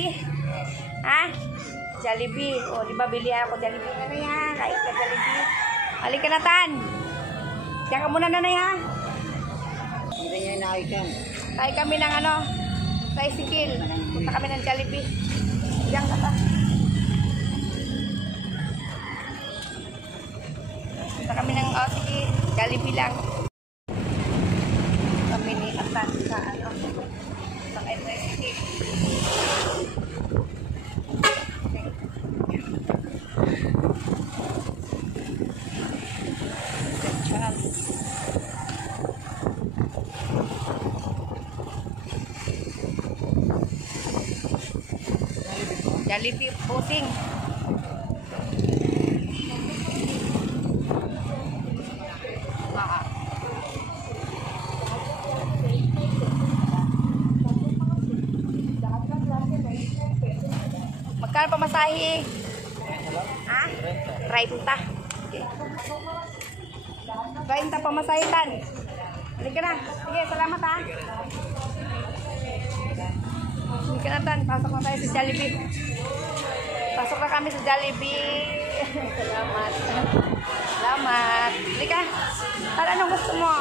Jollibee. Ha? Jollibee. O, di ba bili ako Jollibee? Nanay ha? Kain ka Jollibee. Halika na, Tan. Diyan ka muna, nanay ha? Hindi niya inaikan. Kain kami ng ano, tricycle. Punta kami ng Jollibee. Diyan ka pa. Punta kami ng, oh sige, Jollibee lang. Kami ni Atan sa ano, sa tricycle. Jollibee pusing. Magkano pamasahe? Ha? 30. Okay. 30 pamasahe, Tan. Halika na. Sige, salamat ha. Halika na, Tan. Pasok na tayo sa Jollibee. Pasok na kami sa Jollibee. Salamat. Salamat. Halika. Tan, anong gusto mo?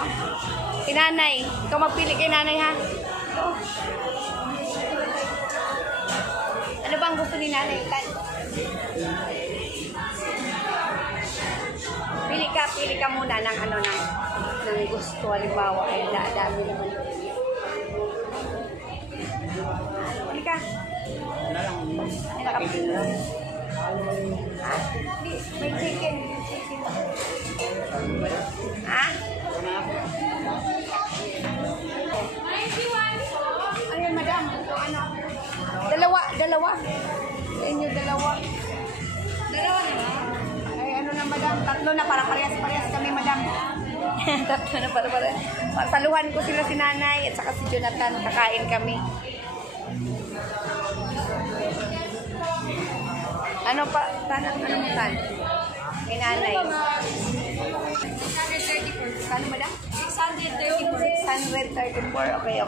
Kinanay. Ikaw magpili kay nanay ha. Oh. Ano bang gusto ni nanay, Tan? Pili ka muna ng ano ng gusto. Halimbawa, ay dami naman. Pili ka. Ay, nakapili na. May chicken. Ha? Ayun, madam. Ano? Dalawa. Sa inyo, dalawa. Dalawa na. Ay, ano na, madam? Tatlo na, para parehas kami, madam. Tatlo na, para parehas. Saluhan ko sila si nanay at saka si Jonathan. Kakain kami. Ano pa? Ano mo, Tan? May nanay. 634. Kano, madam? 634. Okay.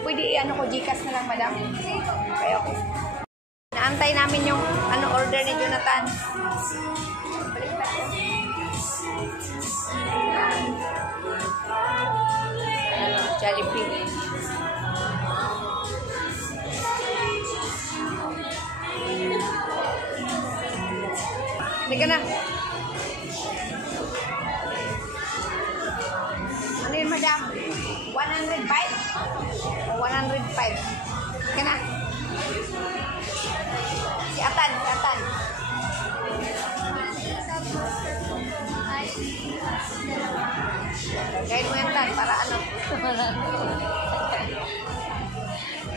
Pwede ano ko, Gcash na lang, madam? Okay. Naantay namin yung ano order ni Jonathan. Jollibee. Halika na. Ano yun, madam? 105? 105. Halika na. Si Atan. Guide mo yan, Tan, para ano.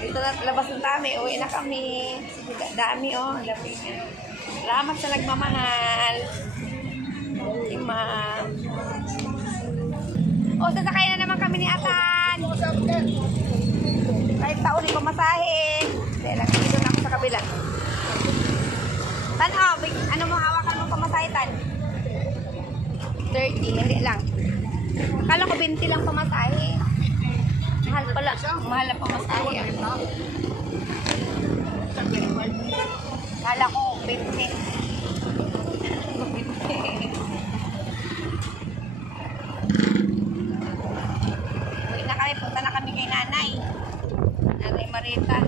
Dito na, labas ng dami. Uwi na kami. Sige, dami, oh. Salamat sa nagmamahal. Si ma'am. O, sasakay na naman kami ni Atan. Kahit taon yung pamasahe. Dahil lang, dito na ako sa kabila. Tan, oh, ano mo, hawakan mo pamasahe, Tan? 30, hindi lang. Akala ko 20 lang pamasahe. Mahal pala. Mahal ang pamasahe. Akala ko 20. Uwi na kami. Punta na kami kay nanay. Nanay Marita.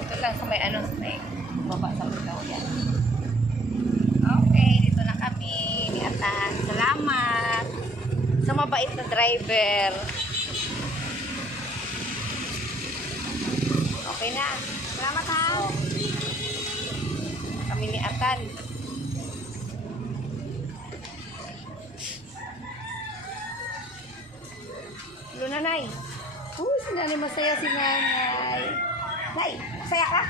Ito lang sa may ano, sa may baba sa bitaw yan. Okay, dito na kami ni Atan. Salamat sa mabait na driver. Okay na. Salamat ha. Kami ni Atan. Hello, nanay. Si nanay, masaya si nanay. Nay, masaya ka?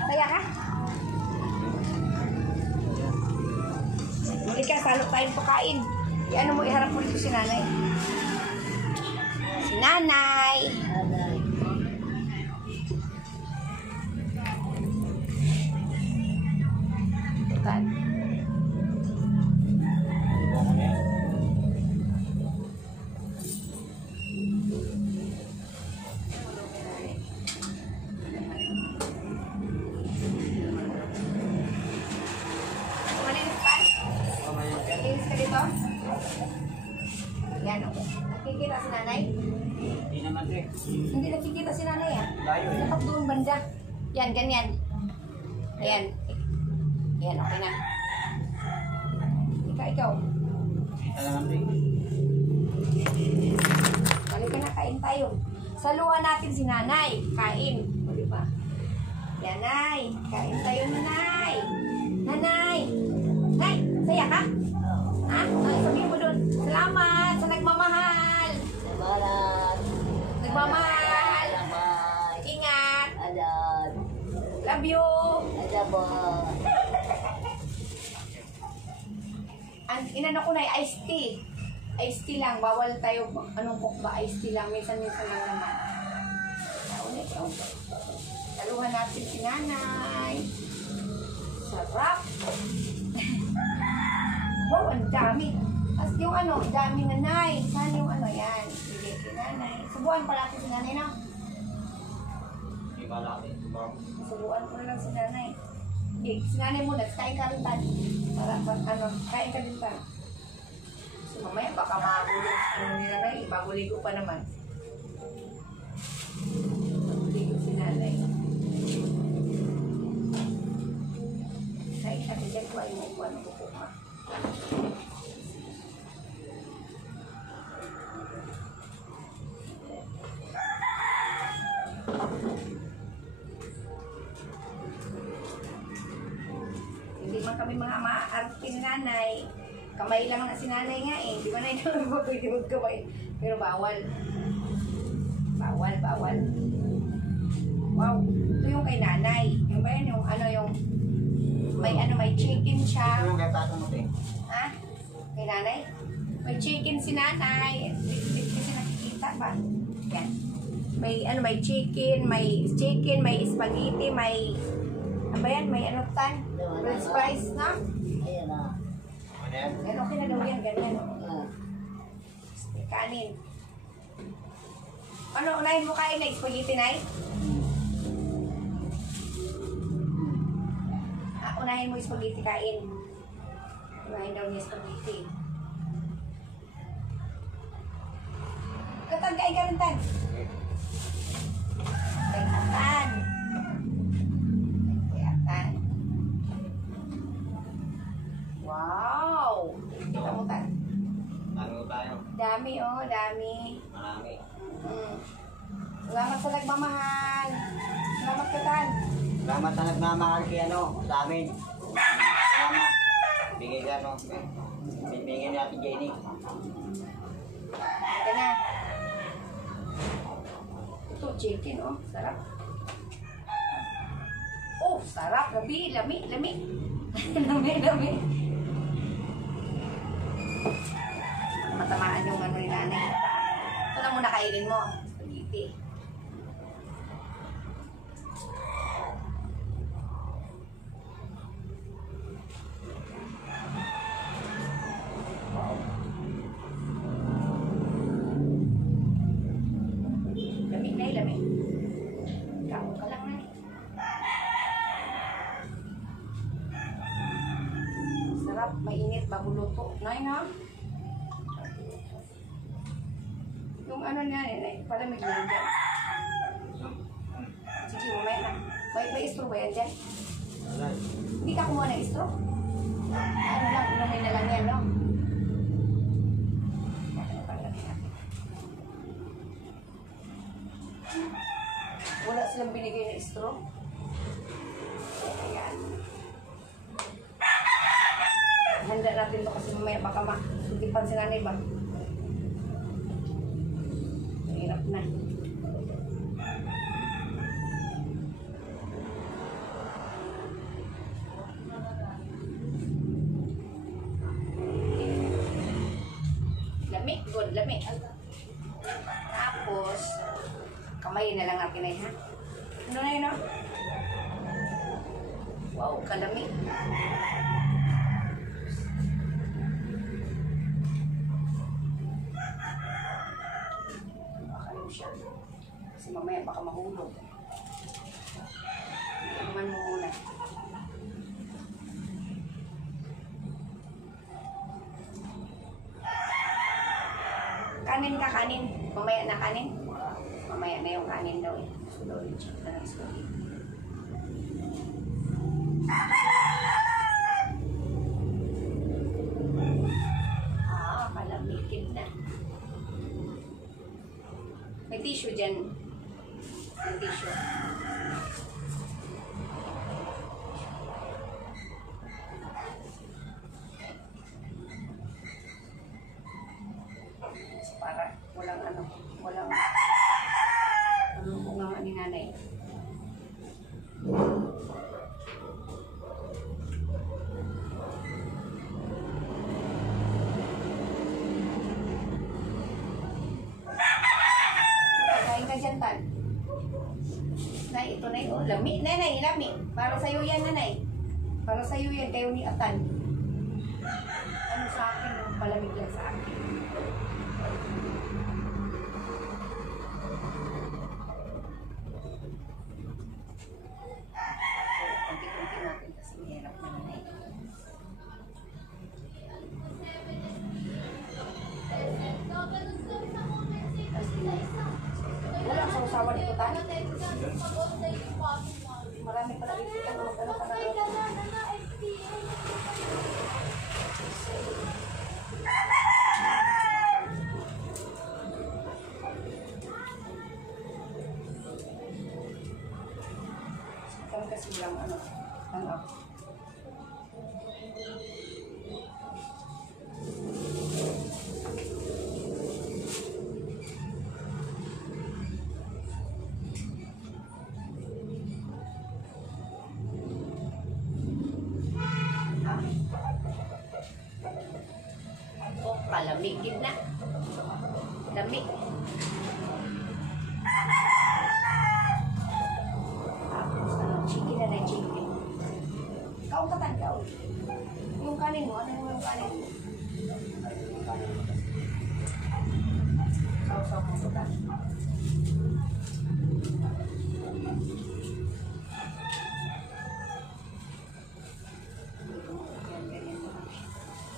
Masaya ka? Halika, salok tayong pakain. Ano mo, iharap mo dito si nanay. Si nanay. Tan. oh. Yan, oh. Nakikita si nanay? Hindi naman rin. Hindi nakikita si nanay, ah. Layo eh. Dapat doon banda. Yan, ganyan. Ayan. Ayan, okay na. Ikaw. Kita naman rin. Balik ka na, kain tayo. Saluhan natin si nanay. Kain. O, diba? Yan, nay. Kain tayo, nanay. Nanay. Nay, saya ka? Ha? Ay, sabihin mo doon. Salamat sa nagmamahal. Salamat. Nagmamahal. Salamat. Ingat. Alam. Love you. Alam mo. Inano ko na iced tea. Iced tea lang. Bawal tayo. Anong cook ba? Iced tea lang. Minsan-minsan lang naman. Ulit. Saluhan natin si nanay. Sarap. Wow, ang dami. As yung ano, dami nanay. Saan yung ano yan? Bigay kay nanay. Subuan pa natin si nanay na. Hindi ba natin? Subuan ko na lang si nanay. Si nanay muna, kain ka rin tayo. Para, ano, kain ka din tayo. So, mamaya, baka mahuli. Ano ni nanay, ibahuli ko pa naman. Mahuli ko si nanay. Kain ka dyan ko, ayaw mo ano ko pa. Hindi man kami mga maarte ni nanay. Kamay lang na si nanay nga eh. Di ba na ito magpapagdibog kamay. Pero bawal. Bawal. Wow. Ito yung kay nanay. Yung ba yan? Yung ano yung may chicken siya. Ito yung kaya mo ito. Ha? Kay nanay? May chicken si nanay. Hindi kasi nakikita ba? Yan. May chicken, may spaghetti, may ano ba yan? May ano tan? French fries, no? Ayan na. Ano yan? Yan, okay na daw yan. Ganyan. Ah. Kanin. Ano, unahin mo kain na spaghetti, nay? Unahin mo spaghetti kain. Unahin daw niya spaghetti. Katagay ka rin, tan. Tan. Wow! Kita mo, tan. Ano tayo? Dami, oh. Dami. Marami. Salamat sa nagmamahal. Salamat ka, tan. Salamat sa nagmamahal kay ano, sa amin. Salamat. Bigay ka ano. Bibigyan ni Ate Jenny. Ito na. Ito, chicken, oh. Sarap. Oh, sarap. Lami. Lami. Matamaan yung ano ni nanay. Ito na muna kainin mo. Spaghetti. Lamig. Kamu ka lang na. Sarap, mainit, bago luto. Nay, na? Yung ano niya, palamig na yan dyan. Sige, mamaya na. May straw ba yan dyan? Wala. Hindi ka kumuha ng straw? Ano lang, inumin na lang yan, no? Wala silang binigay na straw. Ayan. Handa natin ito kasi mamaya baka masugipan si nanay ba? Mahirap na. Lami. Tapos, kamay na lang natin ay ha. Ano na yun, no? Wow, kalami. Makalim siya. Kasi mamaya baka mahulog. Naman mo muna. Kanin ka, kanin. Mamaya na kanin. Mamaya na yung kanin daw eh. Slowly, check na lang slowly. Malamigid na. May tissue dyan. May tissue. Para walang walang kung nga ni nanay. Kain ka dyan, Tan. Nay, ito na yun. Lami. Nay, lami. Para sa'yo yan, nanay. Para sa'yo yan, kayo ni Atan. Ano sa akin? Palamig lang sa akin. Kunti-kunti natin kasi mahirap na nanay. Wala sa usawan ito, Tan. Marami pala dito. Ano ka na? Sekarang kasi bilang ano. Oh, palamigid na. Lamig. Tapos ano, chicken na lang chicken. Kaong katanggaw. Yung kanin mo, ano yung kanin mo? Saw-saw mo ito ka.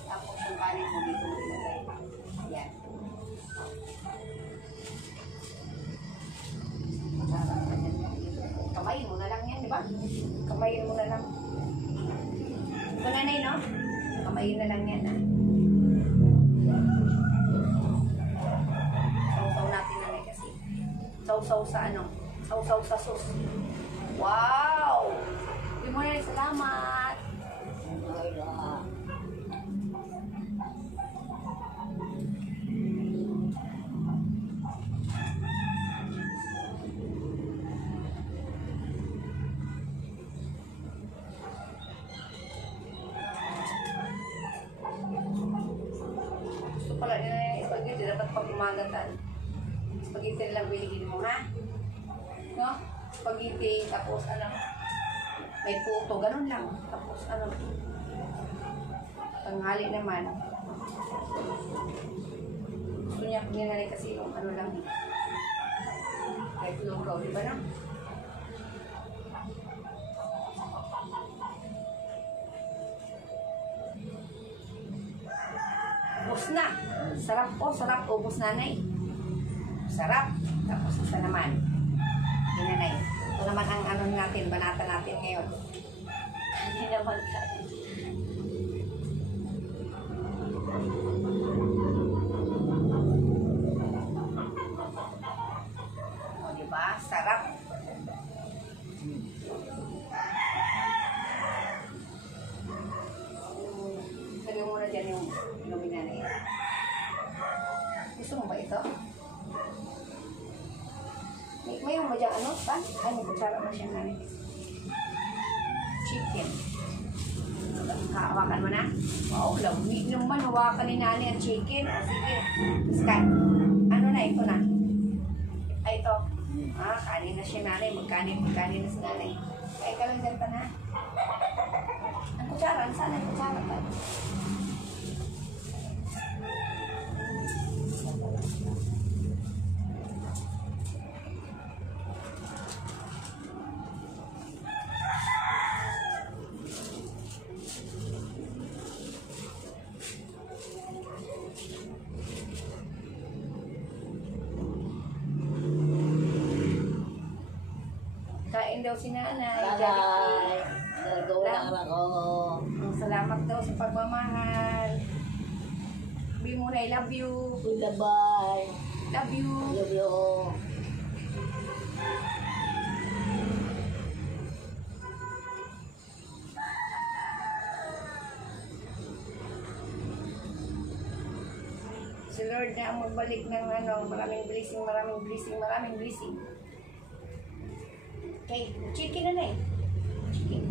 Tapos yung kanin mo dito mo ilagay. Yan. Kamayin mo na lang yan, di ba? Kamayin mo na lang. Ito nanay, no? Kamayin na lang yan, ha? Saw-saw natin nanay kasi. Saw-saw sa ano? Saw-saw sa sauce. Wow! Good morning, salamat! Gusto pala nila yung spaghetti, dapat pag umagatan. Spaghetti lang biligin mo, ha? No? Spaghetti, tapos ano, may puto, ganun lang. Tapos ano, tanghali naman. Gusto niya pinanay kasi yung ano lang. Kahit lugaw, di ba na? Ubus na. Sarap po, sarap. Ubus nanay. Sarap. Tapos isa naman. Hinanay. Ito naman ang ano natin, banata natin ngayon. Hindi naman kain. O, diba? Sarap. Lagay mo na dyan yung lumina na yan. Gusto mo ba ito? May yung madyang ano pa? Ay, may kutsara na siya namin. Chicken. Hawakan mo na? Wow, lamig naman. Hawakan ni nanay ang chicken. O, sige. Sky. Ano na? Ito na. Ay, ito. Ah, kanin na siya nanay. Magkanin na si nanay. Kaya ka lang dyan na. Ang kutsara. Saan ang kutsara ba? daw si nanay. Bye-bye. Nagawa na ako. Salamat daw sa pagmamahal. Sabi mo na, I love you. Bye-bye. Love you. Love you. Si Lord na ang magbalik ng maraming blessing, maraming blessing, maraming blessing. Okay, chicken nanay. Chicken.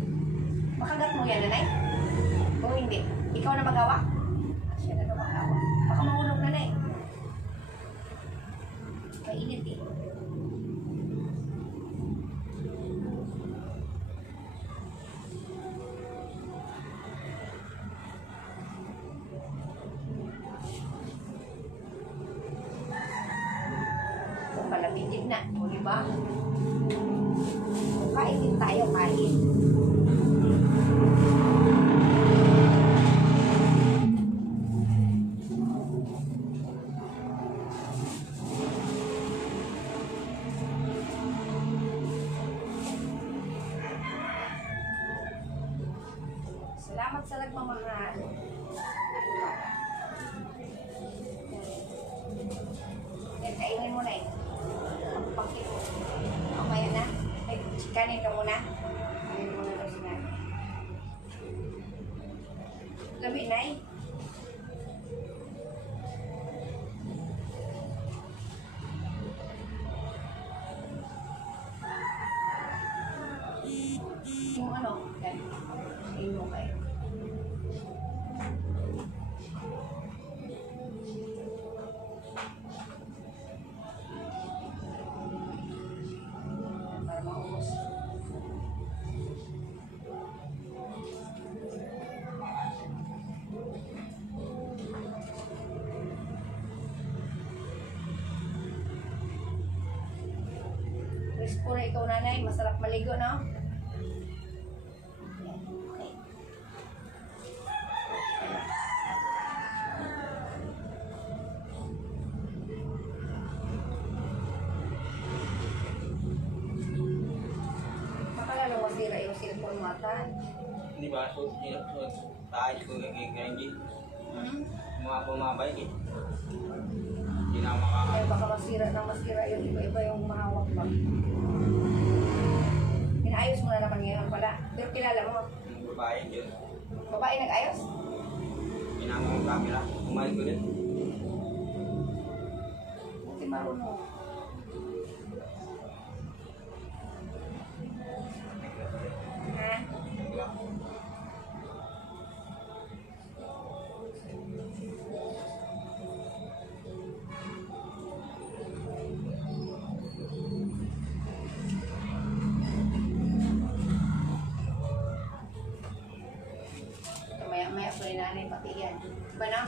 Makagat mo yan, nanay? O hindi? Ikaw na magawa? Siya na magawa. Baka mahulog, nanay. Mainit eh. Palapigid na, o diba? Kain din tayo, kain. Salamat sa nagmamahal. Yan, kainin mo na eh. Pakit. Mamaya na. Ay, chikanin ka muna. Kainin mo na daw si nanay. Labi, nay. Yung ano, yan. Kainin mo kayo. Para maubos. Rispo na ikaw, nanay. Masarap maligo, no? Okay. Makalala masira yung cellphone mata. Di ba? So, tayo ko ganyan. Mga pumabay eh. Hindi na ako makakaya. Kaya baka masira yung iba-iba yung mahawak ba. Pinaayos mo na naman ngayon pala. Pero kilala mo, Yung babae yun. babae nag-ayos? Ginamang ang camera. Kumain ko din. Buti marunong. Ha? Maya-maya pa rin nanay pati yan. Diba na?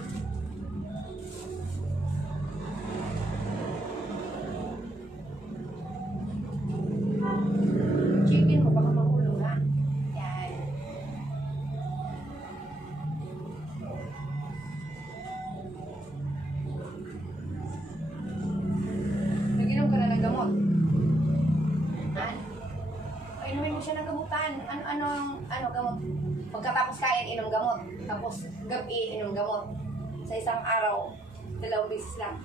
Chicken ko baka mahulog ha. Yan. Nag-inom ka na ng gamot? Ha? Ay, inumin mo siya ng gamutan. Ano gamot? Pagkatapos kain, inom gamot. Tapos gabi, inom gamot. Sa isang araw, 2 beses lang.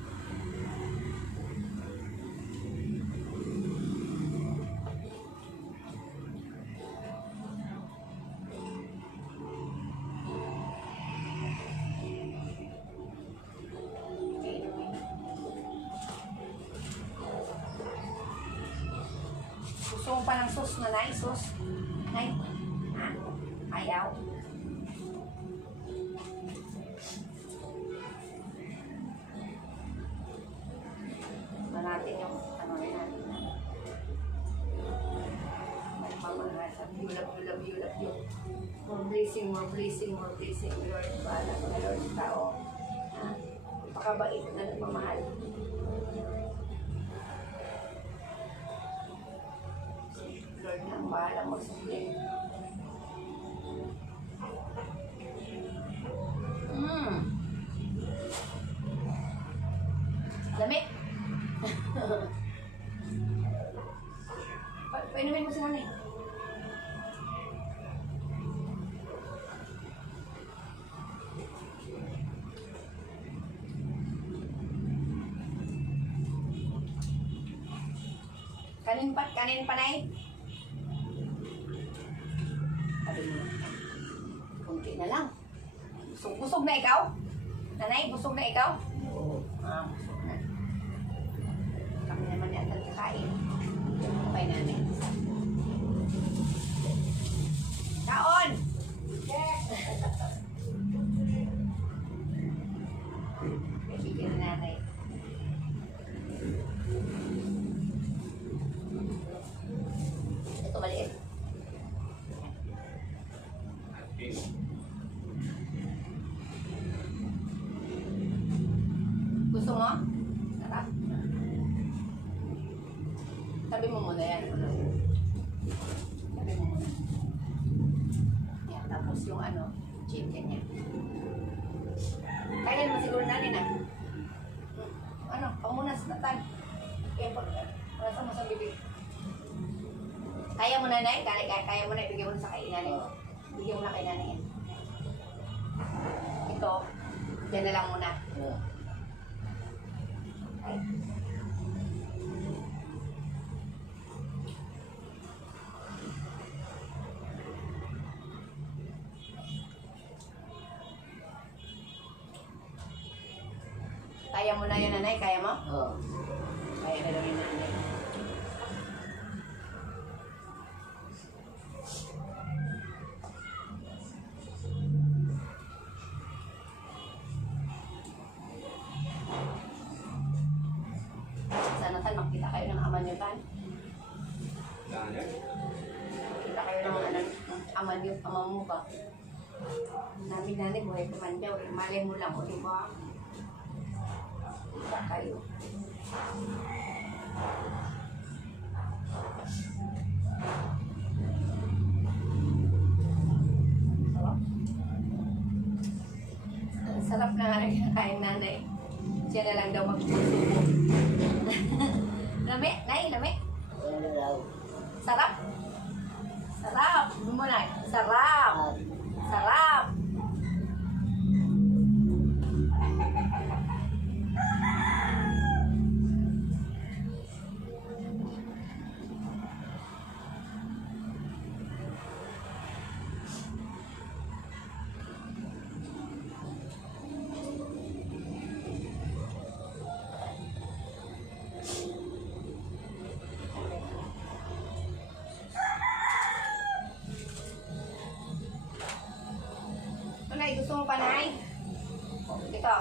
Gusto mo pa ng sauce na nay? Sauce? Nay? Ha? Ayaw? Na natin yung ano na natin. Magpamahal. You love you. More blessing, more blessing, more blessing. Lord, bahala ko na Lord sa tao. Ha? Pakabait na nagmamahal. Lord na ang bahala magsundin. Lamig. Painumin mo si nanay. Kanin pa, Nay. Sabi mo na. Kunti na lang. Busog na ikaw? Nanay, busog na ikaw? Oo. Busog na. Kami naman yan kakain. Okay, nanay. Kaon! Bigyan na nanay. Ito maliit. Gusto mo? Sarap. Sabi mo muna yan. Sabi mo muna. Yan, tapos yung chicken niya. Kailan mo siguro nanin pamunas na tayo. Kaya mo sa bibig. Kaya mo na, Nay? Kaya mo na, ibigay mo na sa kainan. Bigyan mo na kainan yan. Ito, yan na lang muna. Ay. Kaya mo na yun, nanay? Kaya mo? Oo. Kaya na lang yun, nanay. Sana makita kayo ng ama niyo, Tan. Makita kayo ng ama mo ba? Namin nanay, buhay ka man daw. Malay mo lang, o diba? Kita kayo. Sarap. Ang sarap na nga rin kain nanay. Siya na lang daw magsusubo. Lami? Nay, lami? Ano daw? Sarap? Sarap! Sabi mo na, sarap! Sarap! Nay, gusto mo pa, Nay? Ito.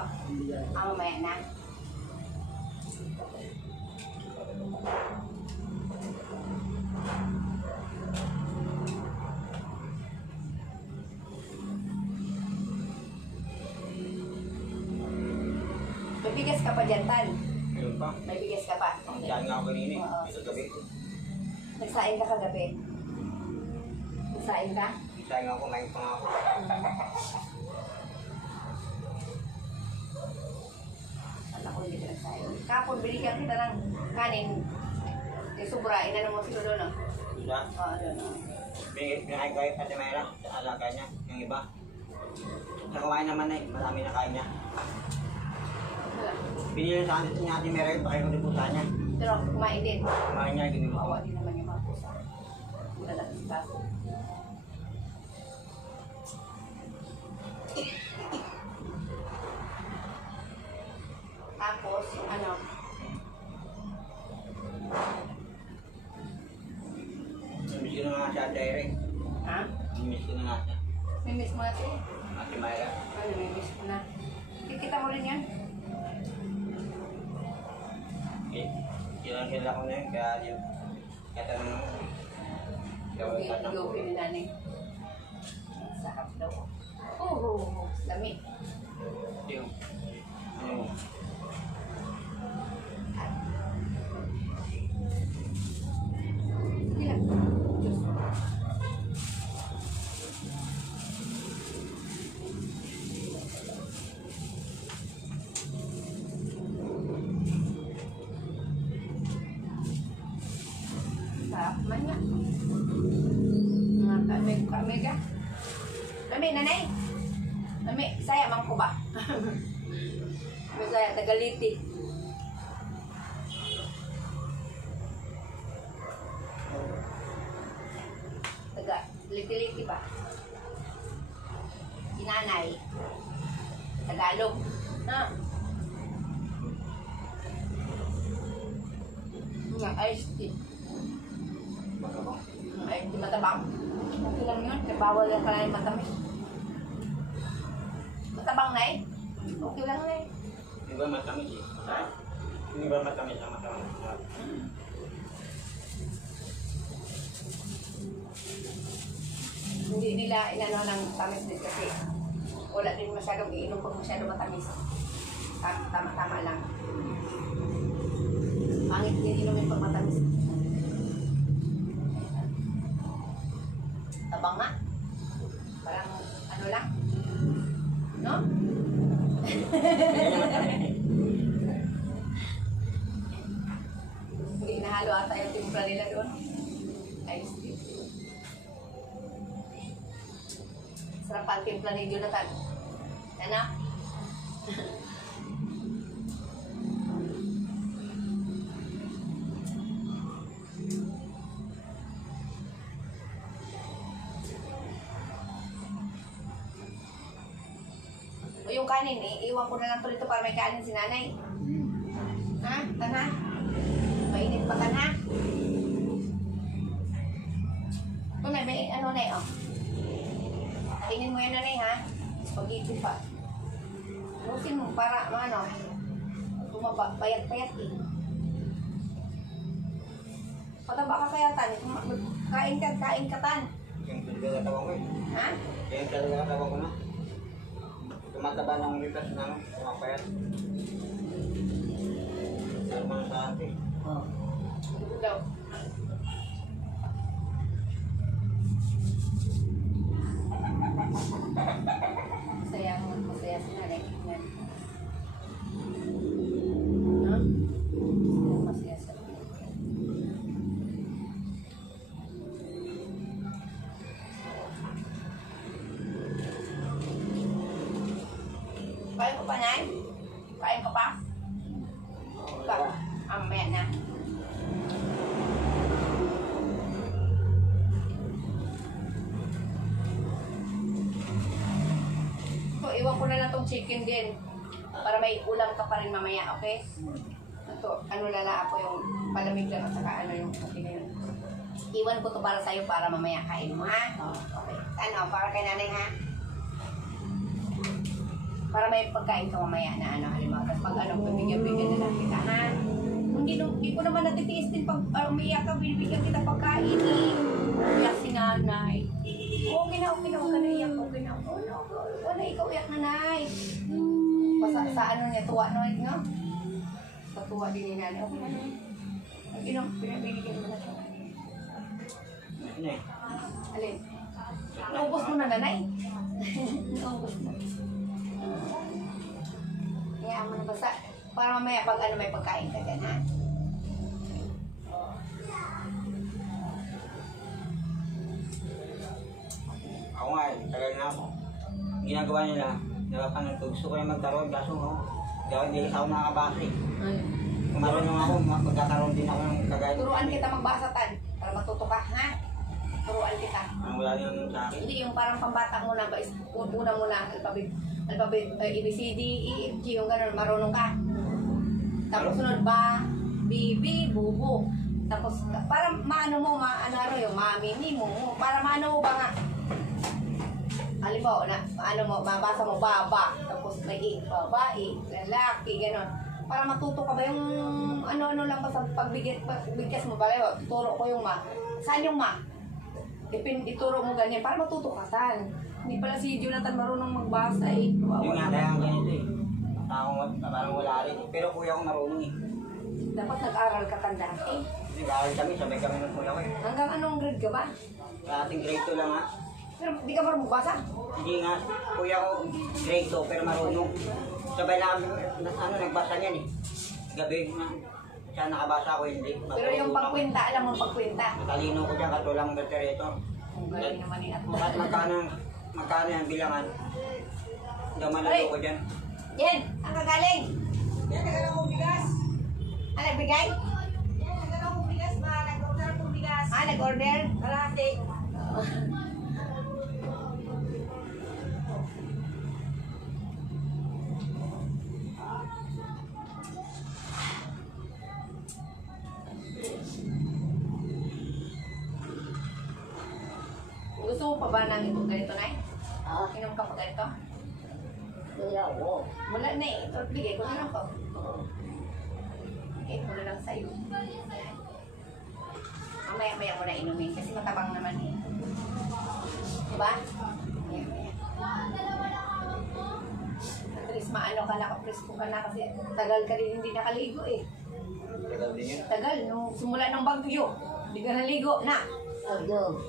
Mamaya na. May bigas ka pa dyan, Tan. Meron pa. May bigas ka pa. Diyan nga ako kanina. Oo. Ito gabi. Nagsaing ka kagabi. Nagsaing ka? Diyan nga ako kumain pa nga ako. Ako hindi ka nagsaing. Kapon, binigyan kita ng kanin. Yung sobra, inano mo siguro, no? Diba? Oo, doon. Binakain ko yung Ate Mayra sa alaga niya. Yung iba. Nakawain naman na eh. Marami na kain niya. Pinili sa atin niya Ate Mayra yung pakay ko din pusa niya. Pero kumain din. Kumain niya, ginagawa. Kawawa din naman yung mga pusa. Wala si kaso. Tapos, yung Namiss ko na nga siya, Ate Eric. ha? Namiss ko na nga siya. Mimiss mo natin. Ate Mayra. Mimiss ko na. Kikita mo rin yan. Eh, kilala ko na yun. Kaya yun. Kaya tanong mo. Gawin ka na po. Gawin ni nanay. Sarap daw. Oo, lami. Yung. Ano? Sige lang. Diyos. Sarap man nga. Mga kami ka. Lami, nanay. Lami, saya man ko ba? Masaya, tagaliti. Liti-liti ba? Sinanay. Tagalog. Ha? Nga, iced tea. Matabang. Ay, di matabang. Okay lang yun. Kaya bawal lang pala yung matamis. Matabang na eh. Okay lang na eh. Hindi ba matamis eh? Ha? Hindi ba matamis ang matabang? Hindi nila inano ng tamis din kasi wala din masyadong iinom pag masyadong matamis. Tama-tama lang. Pangit din inumin pag matamis. Tabang nga. Parang ano lang. No? Hindi nahalo ata yung timpla nila doon. Iced tea. Sarap ang timpla ni Jonathan. Ano? O yung kanin, iiwan ko na lang to dito para may kanin si nanay. Ha? Tana? Mainit pa ka na? Ito na, may ano na oh. Kainin mo yan nanay ha. Spaghetti pa. Lusin mo para ano. Tumaba, payat-payat eh. Pataba ka kaya tan. Kain ka tan. Yung talaga katawang ko eh. Ha? Yung talaga katawang ko na. Tumataba ng lipas na ano, tumapayat. Pero mga sa atin. Oo. Ito daw. Masaya si nanay. No? Masaya sa Kain ko pa, Nay? Kain ko pa? Pa. Mamaya na. So, iwan ko na lang tong chicken din. Para may ulam ka pa rin mamaya, okay? Ito, ano lala ako yung palamig lang at saka ano yung okay na yun. Iwan ko to para sa'yo para mamaya kain mo, ha? Okay. Ano, para kay nanay, ha? Para may pagkain ka mamaya na ano, halimbawa. Tapos pag ano, bibigyan na lang kita, ha? Hindi ko naman natitiis din pag umiyak ka, binibigyan kita pagkain, eh. Umiyak si nanay. Okay na, huwag ka na iyak, okay na. Wala, ikaw iyak na, nay. Sa ano niya, tuwa no, no? Sa tuwa din ni nanay, okay na, nay. Ang inom, pinabigyan mo na siya. Ano eh? Alin? Naubos mo na, nanay. Naubos na. Kaya mo na basta, para mamaya pag ano may pagkain ka dyan, ha? Ako nga eh, tagal na ako. Ginagawa nila, napapanood ko. Gusto ko yung magkaroon, kaso hindi ako nakabasa eh. Kung marunong ako, magkakaroon din ako ng kagaya. Turuan kita magbasa, tan, para matuto ka, ha? Turuan kita. Ang wala din sa akin. Hindi, yung parang pambata muna, una muna, alphabet, ABCD, E, F, G, yung gano'n, marunong ka. Tapos sunod ba, bibi, bubo. Tapos, para maano mo, maano yung mami, ni mo, para maano mo ba nga. Halimbawa, ano mo, mabasa mo, baba. Tapos may babae, lalaki, gano'n. Para matuto ka ba yung ano-ano lang pa sa pagbigkas mo, para tuturo ko yung ma. Saan yung ma? Ituro mo ganyan, para matuto ka saan. Hindi pala si Jonathan marunong magbasa eh. Yung nga, kaya ang ganito eh. Parang wala rin. Pero kuya ko marunong eh. Dapat nag-aral ka tanda eh. Nag-aaral kami, sabay kami ng kuya ko eh. Hanggang anong grade ka ba? Sa ating grade 2 lang ha. Pero di ka marunong magbasa? Hindi nga, kuya ko grade 2 pero marunong. Sabay na kami, nagbasa niyan eh. Gabi na, siya nakabasa ako hindi. Pero yung pagkwenta, alam mo pagkwenta. Matalino ko dyan, katulang Gatereto. Ang galing naman ni Ato. Kahit magkano yung bilangan. Hindi ako malalo ko dyan. Jen, ang kagaling. Yan, nagano kong bigas. Ah, nagbigay? Yan, nagano kong bigas ba? Nag-order akong bigas. Ah, nag-order? Kalahati. pa ba ng ganito, Nay? Ah, Inom ka pa ganito? kaya ko. Wala na eh. Ito, bigay ko na lang po. Bigay ko na lang sa'yo. Mamaya-maya mo na inumin kasi matabang naman eh. Diba? Maya-maya. At least maano ka na, kapresko ka na kasi tagal ka rin hindi nakaligo eh. Tagal din yun. Tagal, nung simula ng bagyo, hindi ka naligo na. Ano?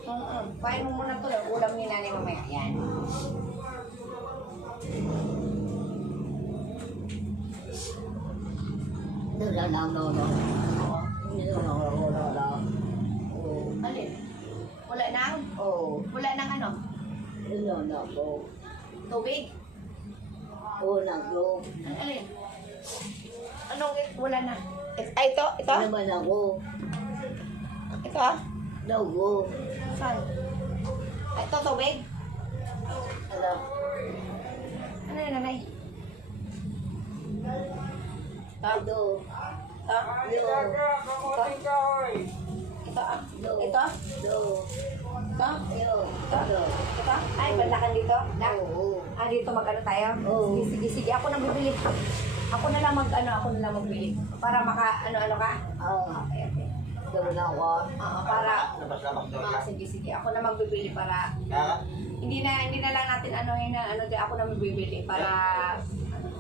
Pahin mo muna to, ulam ni nanay mamaya. Yan. Alin? Wala nang? Wala nang ano? Tubig? Alin? Anong wala na? Ay, ito? Ito? Ito? Saan? Ay, ito tubig? Ano yun, nanay? Ito? Ito? Ito? Ito? Ito? Ito? Ay, banlakan dito? Dito magano tayo? Sige. Ako na bibili. Ako na lang magbili. Para maka, ano ka? Okay. Oo, para, Labas-labas daw siya. sige. Ako na magbibili para, Kaya, hindi na lang natin ako na magbibili para,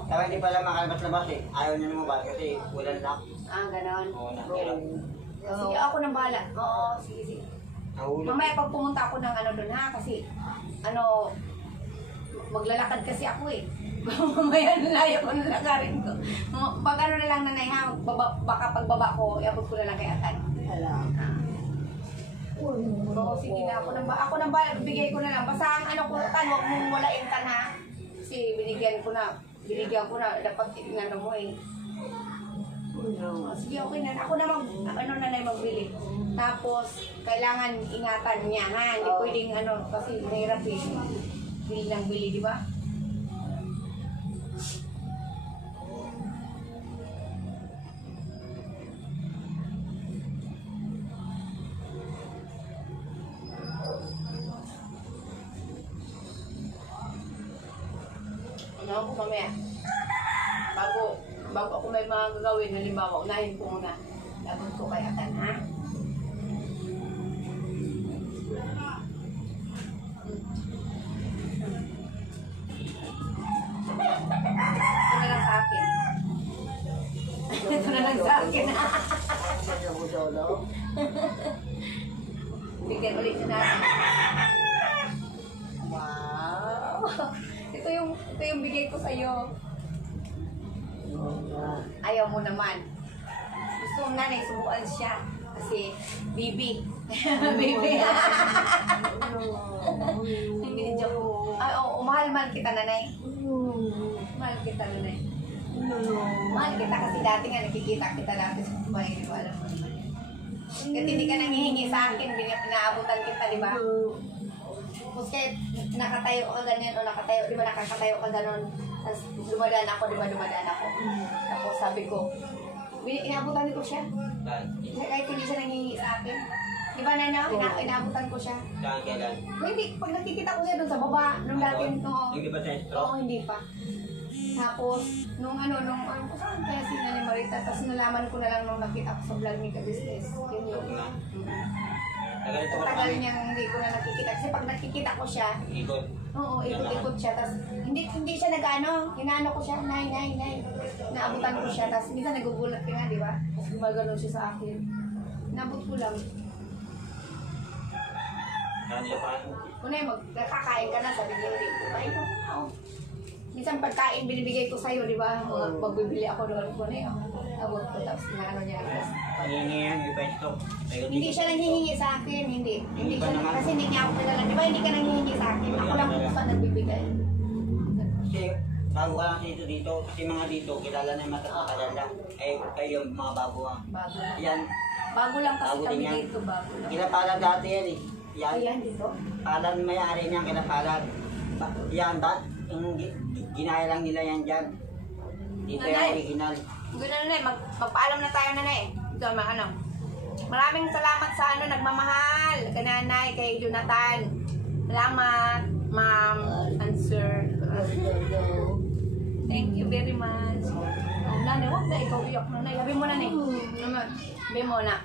kaya hindi pala makalabas-labas eh. Ayaw niya naman ba kasi walang lock. ganon. Oo, nakirap. Sige, ako nang bahala. Oo, sige. Nahulog. Mamaya pag pumunta ako ng doon ha, kasi, maglalakad kasi ako eh. Mamaya layo ko na lakarin ko. Pag na lang nanay ha, baka pagbaba ko, iabot ko na lang kay Atan. Oo, sige na, ako nang bahala, bigay ko na lang. Basta ang ko, Tan, huwag mong walain Tan ha. Kasi binigyan ko na, dapat ingano mo eh. Sige, okay na. Ako na magbili. Tapos, kailangan ingatan niya, ha? Hindi pwedeng, kasi mahirap eh. Bili ng bili, di ba? Ano ko mamaya? Bago ako may mga gagawin, halimbawa, unahin ko muna. Lagot ko kay Atan, ha? Ito na lang sa akin. Ito na lang sa akin, ha? Bigyan ulit na natin. Wow! Ito yung bigay ko sa'yo. Ayaw mo naman. Gusto mo nanay, subukan siya. Kasi, baby. Baby. Hindi, joke. Mahal kita, nanay. Mahal kita, nanay. Mahal kita kasi dati nga nakikita kita dati sa bahay. Di ba alam mo naman? Kasi hindi ka nanghihingi sa akin, pinaabutan kita, di ba? Tapos kahit nakatayo ka ganyan o nakatayo, di ba nakakatayo ka ganon. Tapos dumadaan ako. Tapos sabi ko, inaabutan ko siya. Kahit hindi siya nanghihingi sa akin. Di ba nana, inaabutan ko siya. Saan kailan? Hindi, pag nakikita ko siya doon sa baba, nung dati, Hindi ba sa straw? Oo, hindi pa. Tapos, nung saan kaya si Nani Marita, tapos nalaman ko na lang nung nakita ko sa vlog ni Ka-Business. Yun yun. Tagal ito ka Tagal niyang hindi ko na nakikita. Kasi pag nakikita ko siya, ikot. oo, ikot-ikot siya. Tapos, hindi siya inaano ko siya, nay. Naabutan ko siya. Tapos, minsan nagugulat ka nga, di ba? Tapos, gumagano siya sa akin. Nabot ko lang. Saan niya pa? Una magkakain ka na, sabi niya, hindi ko. Ay, oo. Minsan pagkain binibigay ko sa'yo, di ba? Magbibili ako doon ko na yun. Abot ko, tapos inaano niya. Pangingi yan, iba yung stock. Hindi siya nanghihingi sa akin, hindi siya, kasi hindi niya ako kilala. Di ba hindi ka nanghihingi sa akin? Ako lang kung saan nagbibigay. Kasi bago ka lang dito, kasi mga dito, kilala na yung matagal na. Ay yung mga bago ah. Bago lang. Yan, Bago lang kasi Bago din kami yan. dito, bago lang. kinapalad dati yan eh. Yan, Ayan dito. palad may-ari niyan, kinapalad. Yan ba? Yung ginaya lang nila yan dyan. Dito yung Nanay. original. Gano'n na magpaalam na tayo nanay. Ito, maraming salamat sa nagmamahal. Kananay, kay Jonathan. Salamat, ma'am and sir. Jojo. Thank you very much. Oh, nanay, huwag na ikaw iyak, nanay. Sabi mo, nanay. Sabi mo na.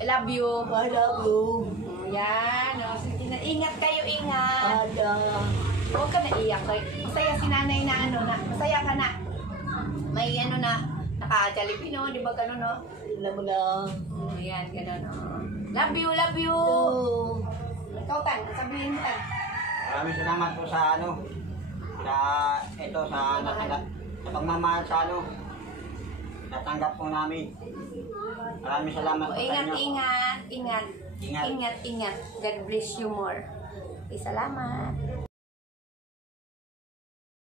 I love you. I love you. Yan. Oh, sige na. Ingat kayo, ingat. Ada. Huwag ka na iyak. Masaya si nanay na ano na. Masaya ka na. May ano na. Naka-Jollibee, no? Di ba gano'n, no? Tingnan mo na. Yan, gano'n, no? Love you, love you. Oh. Ikaw, Tan. Sabihin mo, Tan. Maraming salamat po sa ano, sa ito, sa pagmamahal sa ano, natanggap po namin. Maraming salamat po sa Ingat, inyo. ingat, ingat. Ingat. Ingat, ingat. God bless you more. Okay, salamat.